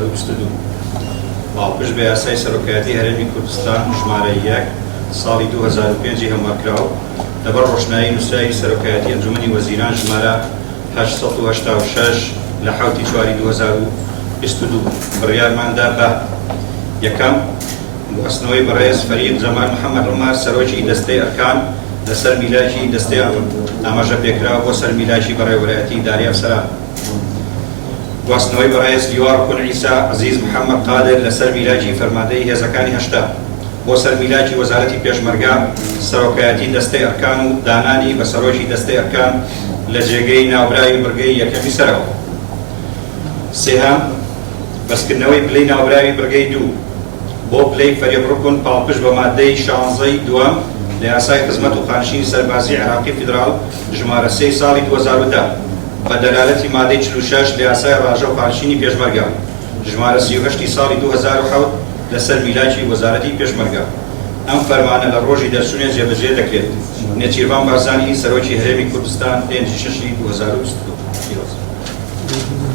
2022 باڵپش بە یاسای سەرۆکایەتی هەرێمی کوردستان ژمارە 1 ساڵی 2005 هەموارکراو لەبەر ڕۆژنایی نووسراوی سەرۆکایەتی ئەنجومەنی وەزیران ژمارە 886 لە 7 چواری 2022 بڕیارماندا بە یەکەم گواستنەوەی بەڕێز فەرید جەمال محەممەد ڕوومار سەرۆکی دەستەی ئەرکان لەسەر میلاکی دەستەی ئاماژە پێکراوە بۆ سەر میلاکی بەڕێوەبەرایەتی داری ئەفسەران. گواستنەوەی بەڕێز لیوار کوون عیسا عەزیز محەممەد قادر لەسەر میلاکی فەرماندەی هێزەکانی هەشتا بۆ سەر میلاکی وەزارەتی پێشمەرگە سەرۆکایەتی دەستەی ئەرکان و دانانی بە سەرۆکی دەستەی ئەرکان لە جێگەی ناوبراوی بڕگەی یەکەمی سەرەوە. سێهەم بەسکردنەوەی پلەی ناوبراوی بڕگەی 2 بۆ پلەی فەریقڕکن پاڵپش بە مادەی 16 دووەم لە یاسای خزمەت و خانشینی سەربازی عێراقی فیدراڵ ژمارە 3 ساڵی 2010 بە دەلالەتی مادەی 46 لە یاسای ڕاژە و خانشینی پێشمەرگە ژمارە 38 ساڵی 2007 لەسەر میلاکی وەزارەتی پێشمەرگە. ئەم فەرمانە لە ڕۆژی دەرچوونێ جێبەجێ دەکرێت. نێچیروان بارزانی سەرۆکی هەرێمی کوردستان 5 6 2022.